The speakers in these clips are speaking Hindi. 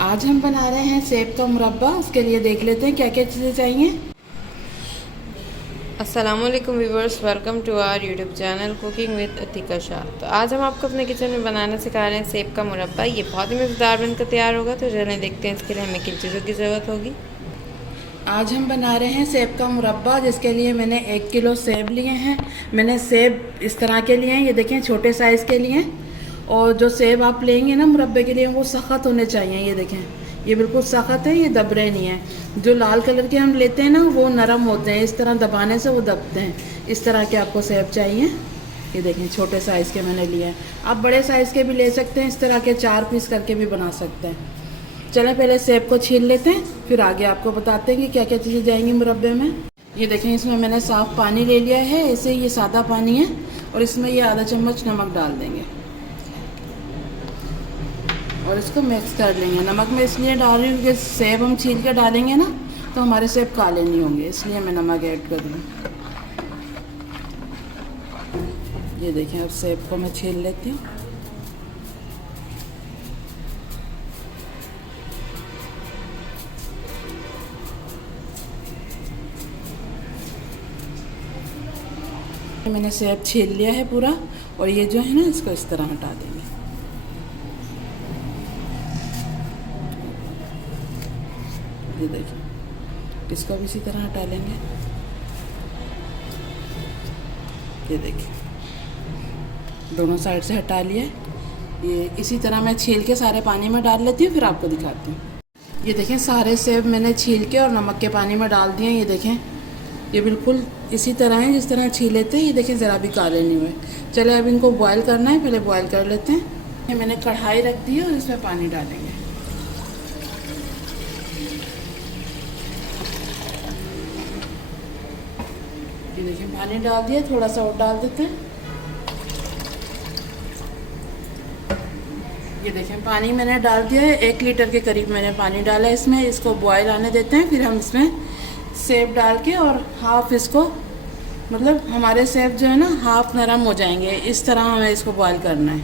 आज हम बना रहे हैं सेब का मुरब्बा। उसके लिए देख लेते हैं क्या क्या चीज़ें चाहिए। अस्सलामुअलैकुम viewers, welcome to our YouTube channel cooking with Atika Shah. तो आज हम आपको अपने किचन में बनाना सिखा रहे हैं सेब का मुरब्बा। ये बहुत ही मज़ेदार बनकर तैयार होगा। तो चलें देखते हैं इसके लिए हमें किन चीज़ों की ज़रूरत होगी। आज हम बना रहे हैं सेब का मुरब्बा, जिसके लिए मैंने 1 किलो सेब लिए हैं। मैंने सेब इस तरह के लिए हैं, ये देखें छोटे साइज़ के लिए। और जो सेब आप लेंगे ना मुरब्बे के लिए, वो सख्त होने चाहिए। ये देखें, ये बिल्कुल सख्त है, ये दबरे नहीं है। जो लाल कलर के हम लेते हैं ना, वो नरम होते हैं, इस तरह दबाने से वो दबते हैं। इस तरह के आपको सेब चाहिए। ये देखें छोटे साइज़ के मैंने लिए हैं। आप बड़े साइज़ के भी ले सकते हैं, इस तरह के 4 पीस करके भी बना सकते हैं। चलें पहले सेब को छील लेते हैं, फिर आगे आपको बताते हैं कि क्या क्या चीज़ें जाएंगी मुरब्बे में। ये देखें, इसमें मैंने साफ़ पानी ले लिया है। ऐसे ये सादा पानी है, और इसमें ये आधा चम्मच नमक डाल देंगे और इसको मिक्स कर लेंगे। नमक मैं इसलिए डाल रही हूँ क्योंकि सेब हम छील के डालेंगे ना, तो हमारे सेब काले नहीं होंगे, इसलिए मैं नमक ऐड कर दूँ। ये देखें, अब सेब को मैं छील लेती हूँ। मैंने सेब छील लिया है पूरा, और ये जो है ना, इसको इस तरह हटा देंगे। ये देखिए, इसको भी इसी तरह हटा लेंगे। ये देखिए, दोनों साइड से हटा लिया। ये इसी तरह मैं छील के सारे पानी में डाल लेती हूँ, फिर आपको दिखाती हूँ। ये देखें, सारे सेब मैंने छील के और नमक के पानी में डाल दिए। ये देखें, ये बिल्कुल इसी तरह है जिस तरह छीले थे। ये देखें, ज़रा भी काले नहीं हुए। चले अब इनको बॉयल करना है, पहले बॉयल कर लेते हैं। ये मैंने कढ़ाई रख दी है और इसमें पानी डालेंगे। ये देखिए, पानी डाल दिया, थोड़ा सा और डाल देते हैं। ये देखें, पानी मैंने डाल दिया है, 1 लीटर के करीब मैंने पानी डाला है इसमें। इसको बॉयल आने देते हैं, फिर हम इसमें सेब डाल के और हाफ इसको, मतलब हमारे सेब जो है ना हाफ नरम हो जाएंगे, इस तरह हमें इसको बॉयल करना है।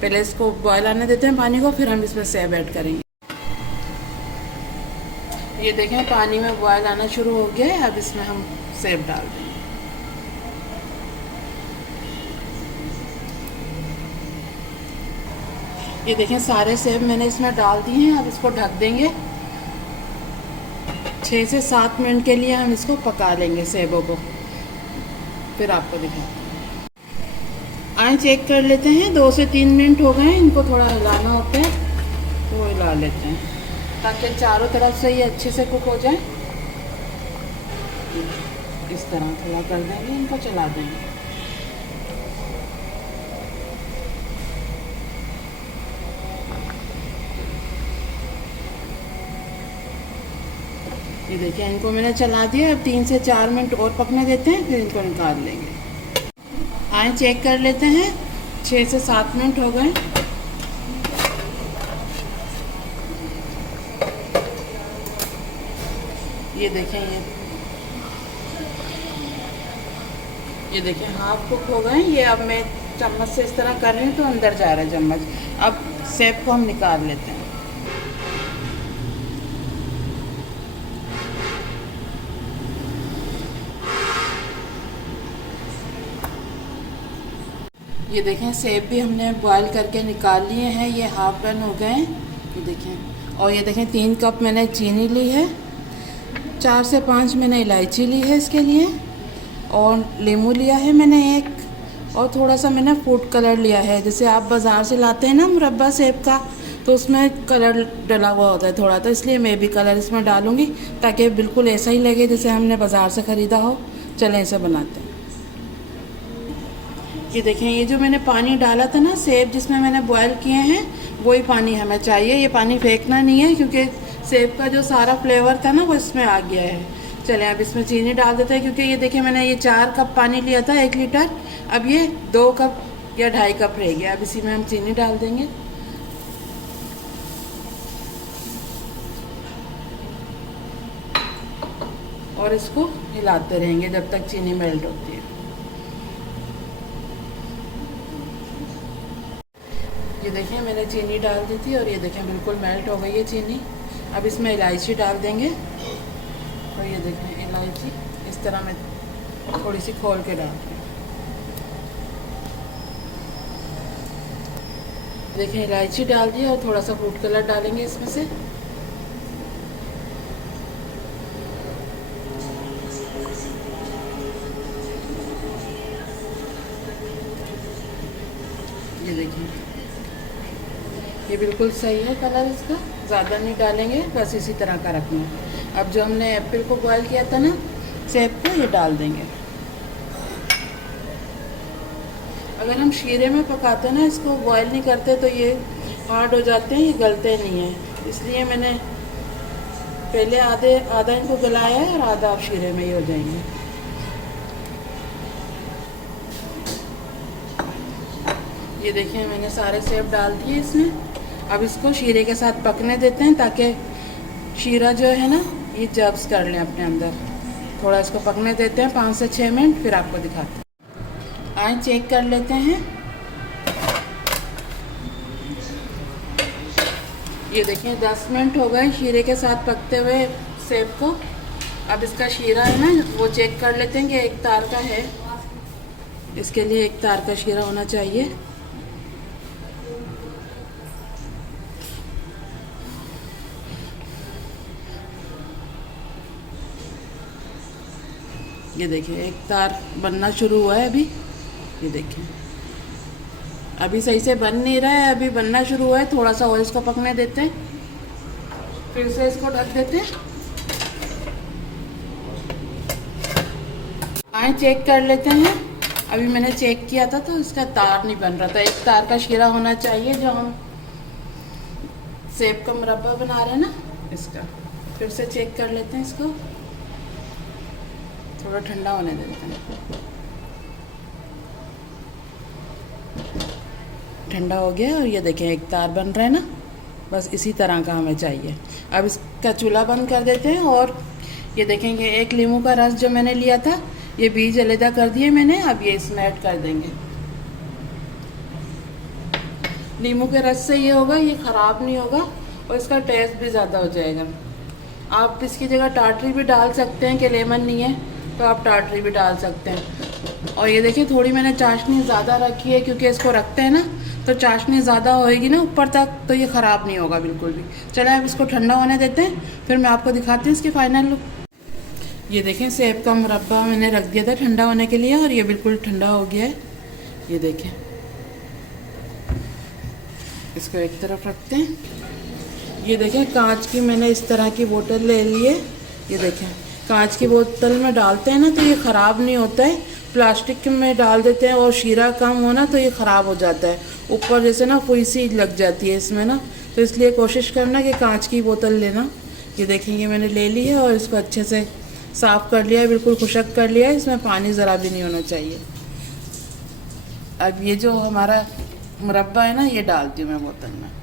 पहले इसको बॉयल आने देते हैं पानी को, फिर हम इसमें सेब ऐड करेंगे। ये देखें, पानी में बॉयल आना शुरू हो गया है। अब इसमें हम सेब डाल देंगे। ये देखें, सारे सेब मैंने इसमें डाल दिए हैं। अब इसको ढक देंगे। 6 से 7 मिनट के लिए हम इसको पका लेंगे सेबों को, फिर आपको दिखाते हैं। आए चेक कर लेते हैं, 2 से 3 मिनट हो गए हैं। इनको थोड़ा हिलाना होता है, तो हिला लेते हैं ताकि चारों तरफ से ये अच्छे से कुक हो जाए। इस तरह थोड़ा कर देंगे, इनको चला देंगे। ये देखिए, इनको मैंने चला दिया। अब 3 से 4 मिनट और पकने देते हैं, फिर इनको निकाल लेंगे। आए चेक कर लेते हैं, 6 से 7 मिनट हो गए। ये देखें, ये देखें हाफ कुक हो गए। ये अब मैं चम्मच से इस तरह कर रही हूँ तो अंदर जा रहा है चम्मच। अब सेब को हम निकाल लेते हैं। ये देखें, सेब भी हमने बॉईल करके निकाल लिए हैं। ये हाफ डन हो गए हैं। ये देखें, और ये देखें 3 कप मैंने चीनी ली है, 4 से 5 मैंने इलायची ली है इसके लिए, और नींबू लिया है मैंने 1, और थोड़ा सा मैंने फूड कलर लिया है। जैसे आप बाज़ार से लाते हैं ना मुरब्बा सेब का, तो उसमें कलर डला हुआ होता है थोड़ा, तो इसलिए मैं भी कलर इसमें डालूँगी ताकि बिल्कुल ऐसा ही लगे जैसे हमने बाज़ार से ख़रीदा हो। चलें इसे बनाते हैं। ये देखें, ये जो मैंने पानी डाला था ना, सेब जिसमें मैंने बॉयल किए हैं, वही पानी हमें चाहिए। ये पानी फेंकना नहीं है, क्योंकि सेब का जो सारा फ्लेवर था ना, वो इसमें आ गया है। चलें अब इसमें चीनी डाल देते हैं, क्योंकि ये देखें मैंने ये 4 कप पानी लिया था 1 लीटर। अब ये 2 कप या 2.5 कप रह गया। अब इसी में हम चीनी डाल देंगे। और इसको हिलाते रहेंगे जब तक चीनी मेल्ट होती है। ये देखिए मैंने चीनी डाल दी थी और ये देखिए बिल्कुल मेल्ट हो गई है चीनी। अब इसमें इलायची डाल देंगे और ये देखिए इलायची इस तरह मैं थोड़ी सी खोल के डाल रही हूँ। देखिए इलायची डाल दी और थोड़ा सा फूड कलर डालेंगे इसमें से। ये देखिए ये बिल्कुल सही है कलर इसका, ज़्यादा नहीं डालेंगे, बस इसी तरह का रखना है। अब जो हमने एप्पल को बॉयल किया था ना सेब को, ये डाल देंगे। अगर हम शीरे में पकाते ना, इसको बॉयल नहीं करते तो ये हार्ड हो जाते हैं, ये गलते नहीं हैं। इसलिए मैंने पहले आधा इनको गलाया है और आधा आप शीरे में ही हो जाएंगे। ये देखिए मैंने सारे सेब डाल दिए इसमें। अब इसको शीरे के साथ पकने देते हैं ताकि शीरा जो है ना ये जब्स कर लें अपने अंदर। थोड़ा इसको पकने देते हैं 5 से 6 मिनट, फिर आपको दिखाते हैं। आए चेक कर लेते हैं। ये देखिए 10 मिनट हो गए शीरे के साथ पकते हुए सेब को। अब इसका शीरा है ना वो चेक कर लेते हैं कि एक तार का है। इसके लिए एक तार का शीरा होना चाहिए। ये देखिए एक तार बनना शुरू हुआ है अभी। ये देखिए अभी सही से बन नहीं रहा है, अभी बनना शुरू हुआ है। थोड़ा सा और इसको पकने देते हैं, फिर से इसको ढक देते हैं। आए चेक कर लेते हैं। अभी मैंने चेक किया था तो इसका तार नहीं बन रहा था। एक तार का शीरा होना चाहिए जो हम सेब का मुरब्बा बना रहे हैं ना इसका। फिर से चेक कर लेते हैं इसको, थोड़ा ठंडा होने देते हैं। ठंडा हो गया और ये देखें एक तार बन रहा है ना, बस इसी तरह का हमें चाहिए। अब इसका चूल्हा बंद कर देते हैं और ये देखेंगे एक नींबू का रस जो मैंने लिया था, ये बीज अलग कर दिए मैंने। अब ये इसमें ऐड कर देंगे। नींबू के रस से ये होगा, ये ख़राब नहीं होगा और इसका टेस्ट भी ज़्यादा हो जाएगा। आप इसकी जगह टाटरी भी डाल सकते हैं कि लेमन नहीं है तो आप टाटरी भी डाल सकते हैं। और ये देखिए थोड़ी मैंने चाशनी ज़्यादा रखी है क्योंकि इसको रखते हैं ना तो चाशनी ज़्यादा होएगी ना ऊपर तक, तो ये ख़राब नहीं होगा बिल्कुल भी। चलिए अब इसको ठंडा होने देते हैं, फिर मैं आपको दिखाती हूँ इसकी फाइनल लुक। ये देखें सेब का मुरब्बा मैंने रख दिया था ठंडा होने के लिए और ये बिल्कुल ठंडा हो गया है। ये देखें, इसको एक तरफ रखते हैं। ये देखें कांच की मैंने इस तरह की बोतल ले ली है। ये देखें कांच की बोतल में डालते हैं ना तो ये ख़राब नहीं होता है। प्लास्टिक में डाल देते हैं और शीरा कम हो ना तो ये ख़राब हो जाता है। ऊपर जैसे ना कोई सी लग जाती है इसमें ना, तो इसलिए कोशिश करना कि कांच की बोतल लेना। ये देखेंगे मैंने ले ली है और इसको अच्छे से साफ़ कर लिया है, बिल्कुल खुशक कर लिया है। इसमें पानी ज़रा भी नहीं होना चाहिए। अब ये जो हमारा मुरब्बा है ना ये डालती हूँ मैं बोतल में।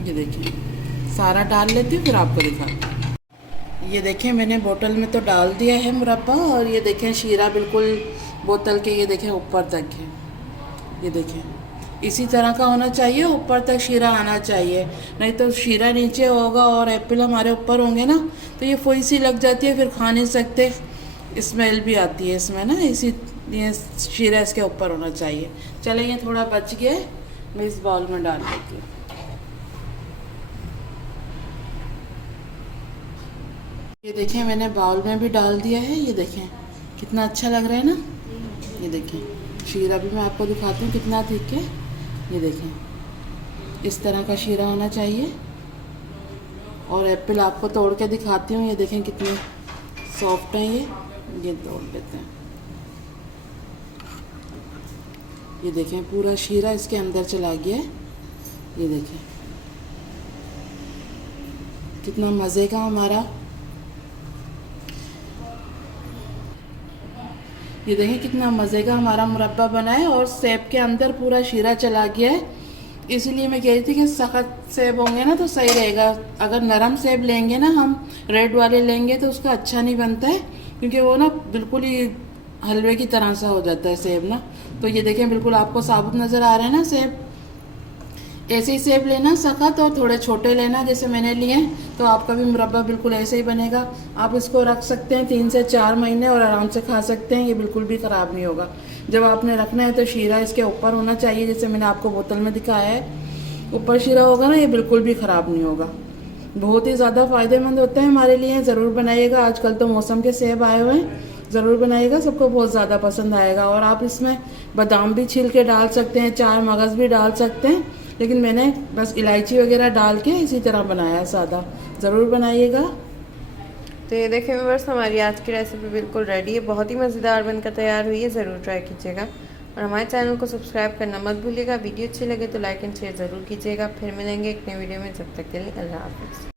ये देखिए सारा डाल लेती हूँ फिर आपको दिखाती हूँ। ये देखें मैंने बोतल में तो डाल दिया है मुरब्बा और ये देखें शीरा बिल्कुल बोतल के ये देखें ऊपर तक है। ये देखें इसी तरह का होना चाहिए, ऊपर तक शीरा आना चाहिए, नहीं तो शीरा नीचे होगा और एप्पल हमारे ऊपर होंगे ना तो ये फोई सी लग जाती है, फिर खा नहीं सकते, स्मेल भी आती है इसमें ना। इसी ये शीरा इसके ऊपर होना चाहिए। चले ये थोड़ा बच गया, मैं इस बाउल में डाल देती हूँ। ये देखें मैंने बाउल में भी डाल दिया है। ये देखें कितना अच्छा लग रहा है ना। ये देखें शीरा भी मैं आपको दिखाती हूँ कितना थिक है। ये देखें इस तरह का शीरा होना चाहिए। और एप्पल आपको तोड़ के दिखाती हूँ। ये देखें कितने सॉफ्ट हैं ये तोड़ लेते हैं। ये देखें पूरा शीरा इसके अंदर चला गया है। ये देखें कितना मज़े का हमारा, ये देखें कितना मज़े का हमारा मुरब्बा बना है और सेब के अंदर पूरा शीरा चला गया है। इसीलिए मैं कह रही थी कि सख्त सेब होंगे ना तो सही रहेगा। अगर नरम सेब लेंगे ना, हम रेड वाले लेंगे तो उसका अच्छा नहीं बनता है, क्योंकि वो ना बिल्कुल ही हलवे की तरह सा हो जाता है सेब ना। तो ये देखें, बिल्कुल आपको साबुत नज़र आ रहे हैं ना सेब। ऐसे ही सेब लेना सख्त, और थोड़े छोटे लेना जैसे मैंने लिए, तो आपका भी मुरब्बा बिल्कुल ऐसे ही बनेगा। आप इसको रख सकते हैं 3 से 4 महीने और आराम से खा सकते हैं, ये बिल्कुल भी ख़राब नहीं होगा। जब आपने रखना है तो शीरा इसके ऊपर होना चाहिए, जैसे मैंने आपको बोतल में दिखाया है, ऊपर शीरा होगा ना, ये बिल्कुल भी ख़राब नहीं होगा। बहुत ही ज़्यादा फ़ायदेमंद होते हैं हमारे लिए। ज़रूर बनाइएगा, आजकल तो मौसम के सेब आए हुए हैं, ज़रूर बनाइएगा, सबको बहुत ज़्यादा पसंद आएगा। और आप इसमें बादाम भी छील के डाल सकते हैं, 4 मगज़ भी डाल सकते हैं, लेकिन मैंने बस इलायची वगैरह डाल के इसी तरह बनाया सादा। ज़रूर बनाइएगा। तो ये देखें व्यूअर्स, हमारी आज की रेसिपी बिल्कुल रेडी है, बहुत ही मज़ेदार बनकर तैयार हुई है। ज़रूर ट्राई कीजिएगा और हमारे चैनल को सब्सक्राइब करना मत भूलिएगा। वीडियो अच्छी लगे तो लाइक एंड शेयर ज़रूर कीजिएगा। फिर मिलेंगे एक नई वीडियो में, जब तक के लिए अल्लाह हाफ़िज़।